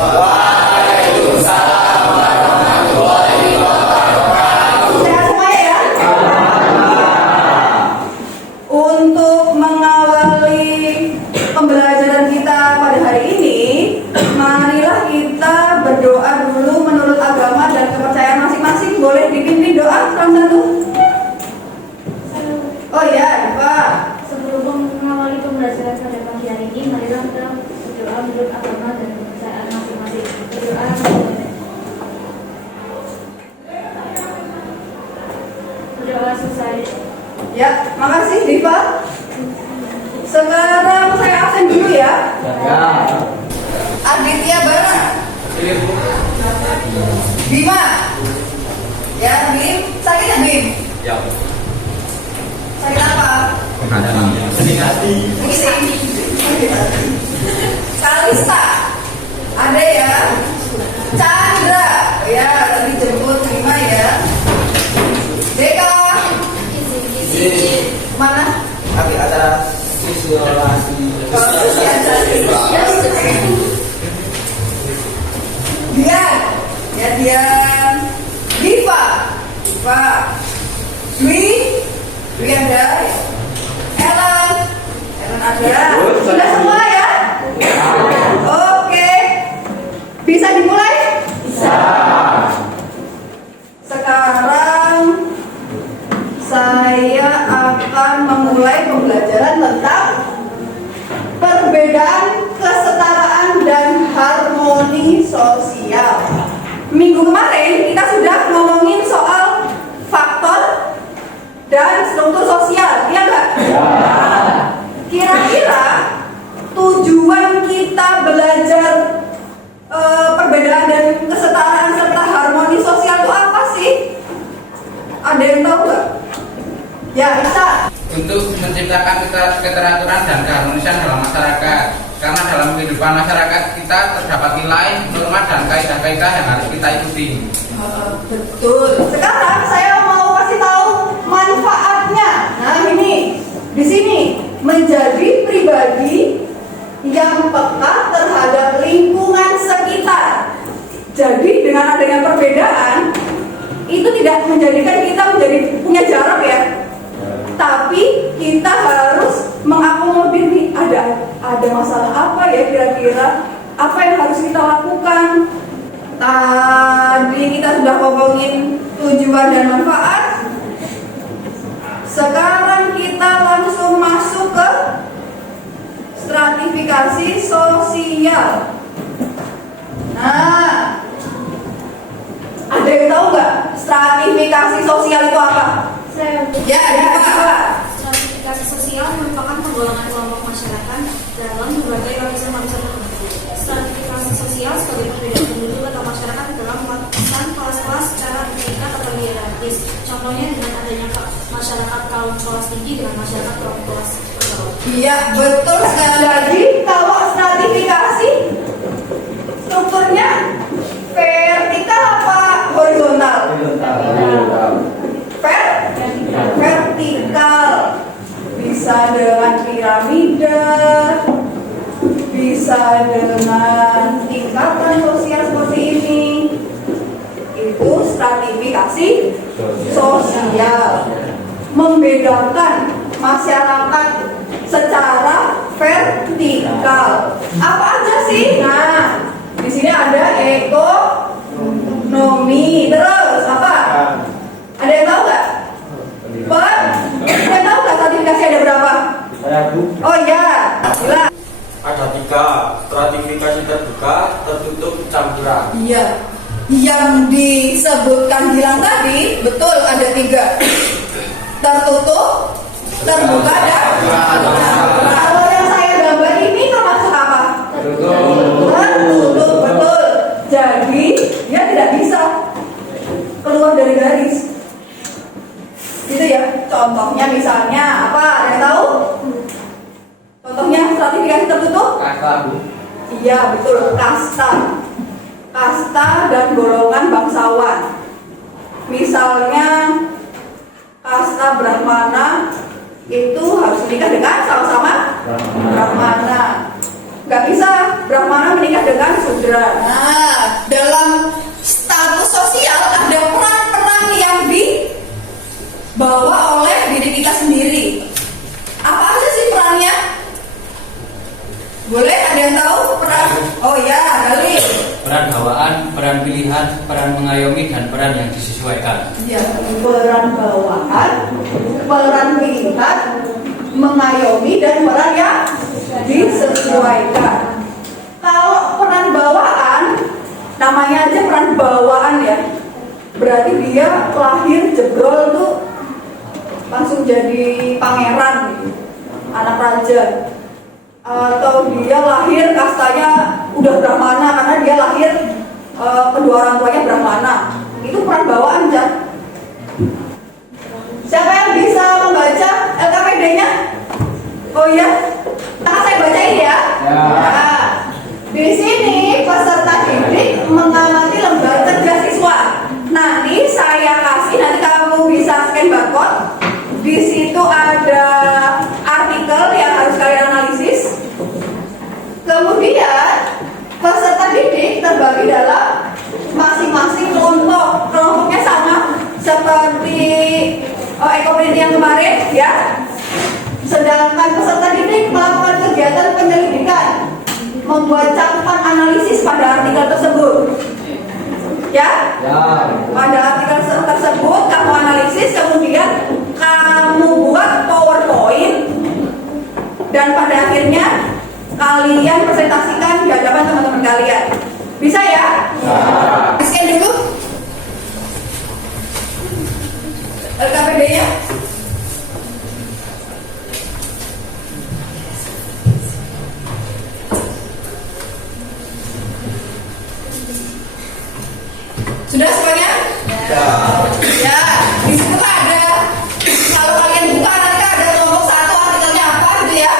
Waalaikumsalam warahmatullahi wabarakatuh. Sehat semua ya? Untuk mengawali pembelajaran kita pada hari ini, marilah kita berdoa dulu menurut agama dan kepercayaan masing-masing. Boleh dipimpin doa satu-satu? Oh ya, Pak. Sebelum mengawali pembelajaran pada pagi hari ini, marilah kita berdoa menurut agama dan kepercayaan masing-masing. Berdoa. Berdoa selesai. Ya, makasih Diva. Sekarang saya absen dulu ya. Aditya Bara. Bima. Ya, Bim. Sakit ya, Bim? Ya. Sakit apa? Sedih hati. Kalista. Ada ya? Chandra. Ya, tadi jemput Bima ya. Deka. Mana? Tapi ada visualisasi. Dian. Ya, Dian. Diva. Diva. Dwi. Dwi ada. Ellen. Ellen ada. Sudah semua ya? Oke. Bisa dimulai? Bisa. Sekarang saya akan memulai pembelajaran tentang perbedaan, kesetaraan, dan harmoni sosial. Minggu kemarin kita sudah ngomongin soal faktor dan struktur sosial, iya nggak? Kira-kira tujuan kita belajar perbedaan dan kesetaraan serta harmoni sosial itu apa sih? Ada yang tahu nggak? Ya, bisa. Untuk menciptakan keteraturan dan keharmonisan dalam masyarakat. Karena dalam kehidupan masyarakat kita terdapat nilai, norma, dan kaidah-kaidah yang harus kita ikuti. Betul. Sekarang saya mau kasih tahu manfaatnya. Nah, ini di sini menjadi pribadi yang peka terhadap lingkungan sekitar. Jadi dengan adanya perbedaan itu tidak menjadikan kita menjadi punya jarak ya. Tapi kita harus mengakomodir nih, ada masalah apa ya kira-kira, apa yang harus kita lakukan. Tadi kita sudah ngomongin tujuan dan manfaat. Sekarang kita langsung masuk ke stratifikasi sosial. Nah, ada yang tahu nggak stratifikasi sosial itu apa? Ya, ada apa? Stratifikasi sosial merupakan penggolongan kelompok masyarakat dalam berbagai lapisan manusia. Stratifikasi sosial sebagai perbedaan penduduk atau masyarakat dalam lapisan kelas-kelas secara tingkat atau hierarkis. Contohnya dengan adanya masyarakat kaum kelas tinggi dengan masyarakat kaum kelas bawah. Iya, betul sekali lagi. Kalau stratifikasi strukturnya vertikal apa horizontal? Vertikal. Bisa dengan piramida, bisa dengan tingkatan sosial seperti ini. Itu stratifikasi sosial. Membedakan masyarakat secara vertikal. Apa aja sih? Nah, di sini ada ekonomi. Terus apa? Ada yang tahu nggak? Ada yang tahu nggak stratifikasi ada berapa? Oh ya, gila. Ada 3, stratifikasi terbuka, tertutup, campuran. Iya, yang disebutkan Gilang tadi betul ada 3. Tertutup, terbuka, dan campuran. Kalau yang saya gambar ini termasuk apa? Tertutup, betul. Jadi dia tidak bisa keluar dari garis. Gitu ya. Contohnya misalnya apa? Ada yang tahu? Contohnya stratifikasi tertutup? Iya, betul. Kasta. Kasta dan golongan bangsawan. Misalnya kasta Brahmana itu harus menikah dengan sama-sama Brahmana. Nggak bisa Brahmana menikah dengan sudra. Nah, dalam status sosial ada peran-peran yang dibawa oleh diri kita sendiri. Apa aja sih perannya? Boleh ada yang tahu peran? Oh ya, Gali. Peran bawaan, peran pilihan, peran mengayomi, dan peran yang disesuaikan. Ya, peran bawaan, peran pilihan, mengayomi, dan peran yang disesuaikan. Kalau peran bawaan, namanya aja peran bawaan ya. Berarti dia lahir jebrol tuh langsung jadi pangeran gitu, anak raja. Atau dia lahir kastanya udah brahmana karena dia lahir kedua orang tuanya brahmana. Itu peran bawaan kan? Siapa yang bisa membaca LKPD-nya? Oh iya, saya bacain ya. Nah, di sini peserta didik mengamati lembar kerja siswa. Nanti saya kasih, nanti kamu bisa scan barcode. Di situ ada artikel yang harus kalian analisis. Kemudian peserta didik terbagi dalam masing-masing kelompok. Kelompoknya sama seperti ekonomi yang kemarin ya. Sedangkan peserta didik melakukan kegiatan penyelidikan, membuat catatan analisis pada artikel tersebut. Ya? Pada artikel tersebut kamu analisis, kemudian kamu buat PowerPoint, dan pada akhirnya kalian presentasikan di hadapan teman-teman kalian. Bisa ya? Scan dulu LKPD-nya. Sudah semuanya? Ya, di situ ada. Kalau kalian buka nanti ada kelompok 1 artikelnya apa gitu ya?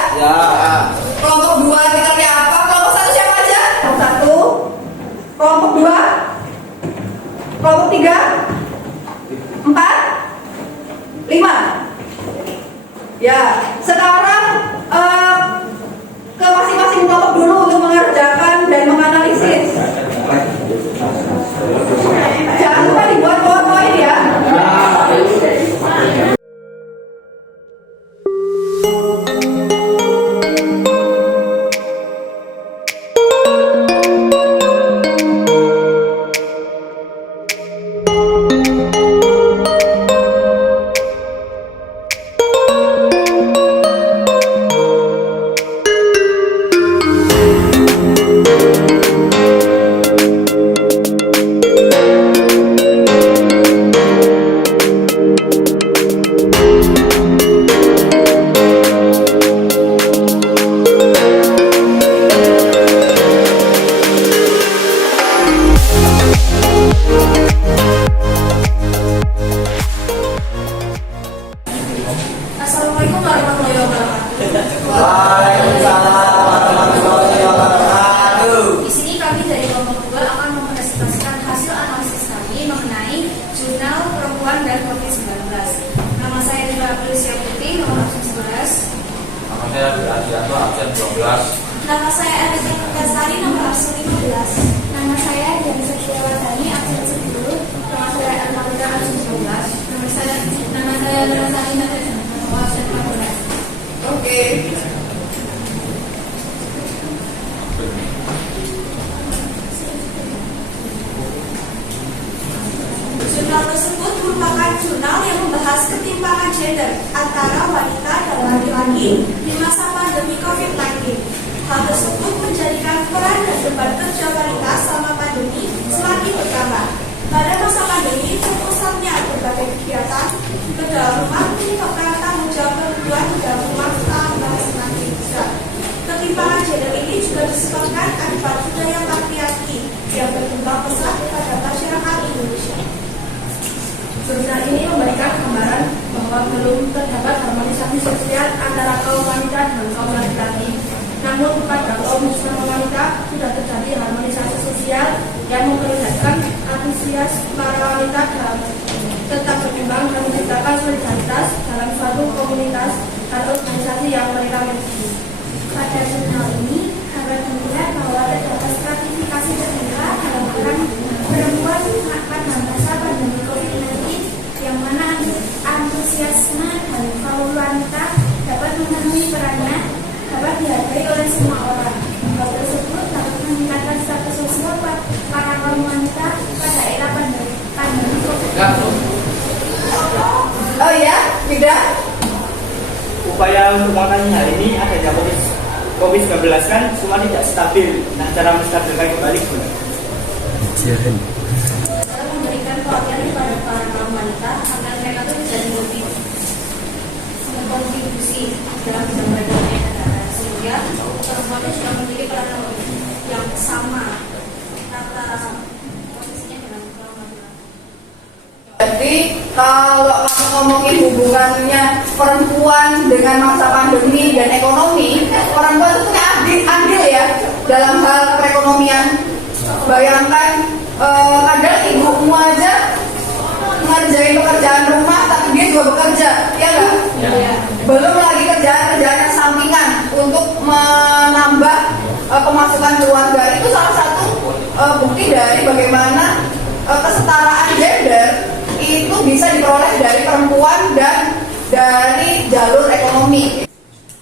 Kelompok 2 artikelnya apa? Kelompok 1 siapa aja? Kelompok 1, kelompok 2, kelompok 3, 4, 5. Ya, sekarang ke masing-masing kelompok dulu untuk mengerjakan dan menganalisis. Jangan lupa dibuat PowerPoint ya. Assalamualaikum warahmatullahi wabarakatuh. Di sini kami dari kelompok 2 akan mempresentasikan hasil analisis kami mengenai jurnal perempuan dan COVID-19. Nama saya Rina Aprilia Putri, nomor absen 11. Nama saya Adianto, absen 12. Nama saya Elisa Kasari, nomor absen 15. Nama saya Dian Setiawardani, absen 10. Nama saya Elmarina, absen 12. Nama saya Sarina, absen 14. Oke. Jurnal tersebut merupakan jurnal yang membahas ketimpangan gender antara wanita dan laki-laki di masa pandemi COVID-19. Hal tersebut menjadikan peran dan beban kerja wanita selama pandemi semakin bertambah. Pada masa pandemi, terpusatnya berbagai kegiatan ke dalam rumah menyebabkan tanggung jawab perempuan di dalam rumah tambah semakin besar. Ketimpangan gender ini juga disebabkan akibat budaya patriarki yang berkembang pesat pada masyarakat Indonesia. Jurnal ini memberikan gambaran bahwa belum terdapat harmonisasi sosial antara kaum wanita dan kaum laki-laki. Namun pada kaum wanita sudah terjadi harmonisasi sosial yang memperlihatkan antusias para wanita dalam tetap berkembang dan menciptakan solidaritas dalam suatu komunitas atau organisasi yang mereka miliki. Pada jurnal ini dapat dilihat bahwa terdapat strategi Tidak? Upaya untuk mengatasi hal ini adanya COVID-19 kan semua tidak stabil. Nah, cara menstabilkan kembali gimana? Kita memberikan pelatihan kepada para kaum wanita agar mereka itu menjadi lebih berkontribusi dalam bidang perekonomian negara, sehingga perempuan itu sudah memiliki peran yang sama rata posisinya dengan kaum laki-laki. Jadi kalau kamu ngomongin hubungannya perempuan dengan masa pandemi dan ekonomi, perempuan itu punya andil ya dalam hal perekonomian. Bayangkan kadang ibumu aja ngerjain pekerjaan rumah tapi dia juga bekerja, ya enggak? Ya. Belum lagi kerjaan-kerjaan yang sampingan untuk menambah pemasukan keluarga. Itu salah satu bukti dari bagaimana kesetaraan gender itu bisa diperoleh dari perempuan dan dari jalur ekonomi.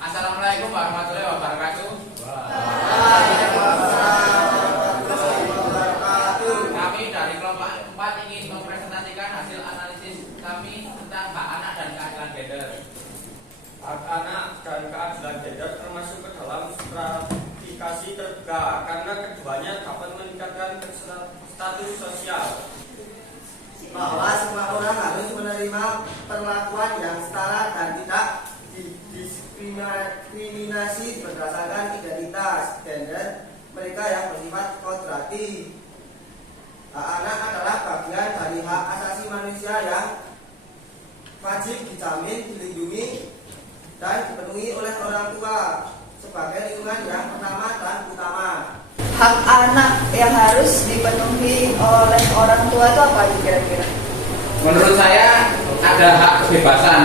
Assalamualaikum warahmatullahi wabarakatuh. Kami dari kelompok 4 ingin mempresentasikan hasil analisis kami tentang hak anak dan keadilan gender. Hak anak dan keadilan gender termasuk ke dalam stratifikasi terbuka karena keduanya dapat meningkatkan status sosial. Bahwa semua orang harus menerima perlakuan yang setara dan tidak didiskriminasi berdasarkan identitas gender mereka yang bersifat kodrati. Hak anak adalah bagian dari hak asasi manusia yang wajib dijamin, dilindungi, dan dipenuhi oleh orang tua sebagai lingkungan yang pertama dan utama. Hak anak yang harus dipenuhi oleh orang tua itu apa kira-kira? Menurut saya ada hak kebebasan.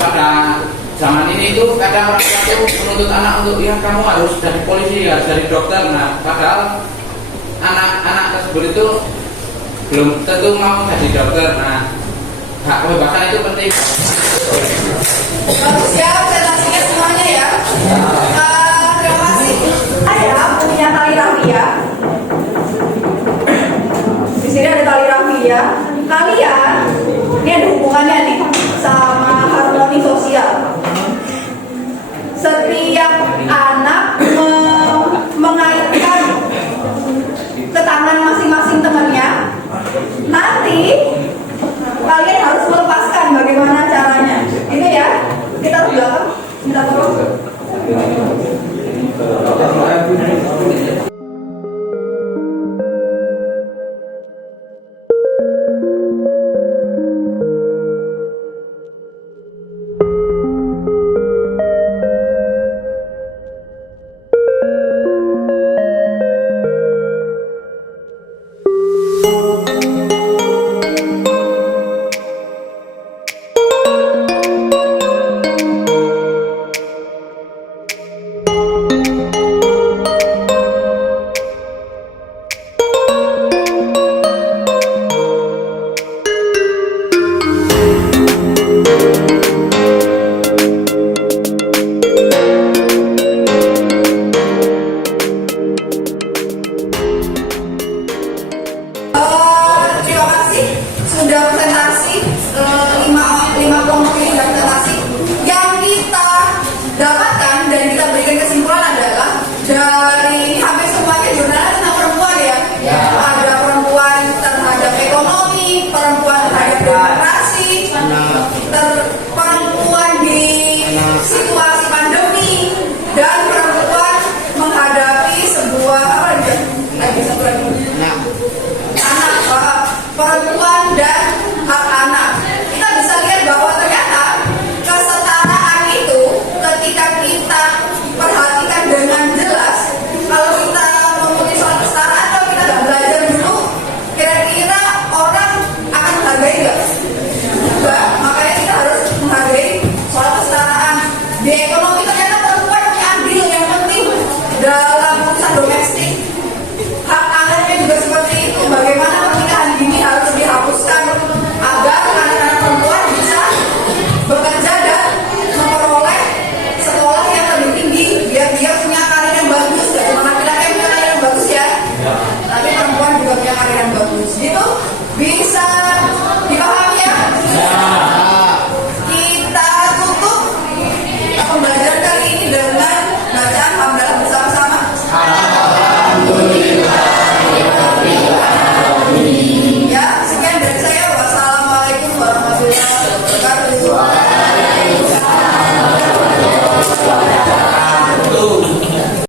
Pada zaman ini itu kadang orang tua itu menuntut anak untuk ya kamu harus jadi polisi, harus jadi dokter. Nah, padahal anak-anak tersebut itu belum tentu mau jadi dokter. Nah, hak kebebasan itu penting. Bagus ya presentasinya semuanya ya. Terima kasih. Saya punya tali rafia. Di sini ada tali rafia. Kalian ini ada hubungannya nih sama harmoni sosial. Setiap anak mengaitkan ke tangan masing-masing temannya. Nanti kalian harus melepaskan bagaimana caranya. Itu ya. Kita ke belakang. Minta tolong.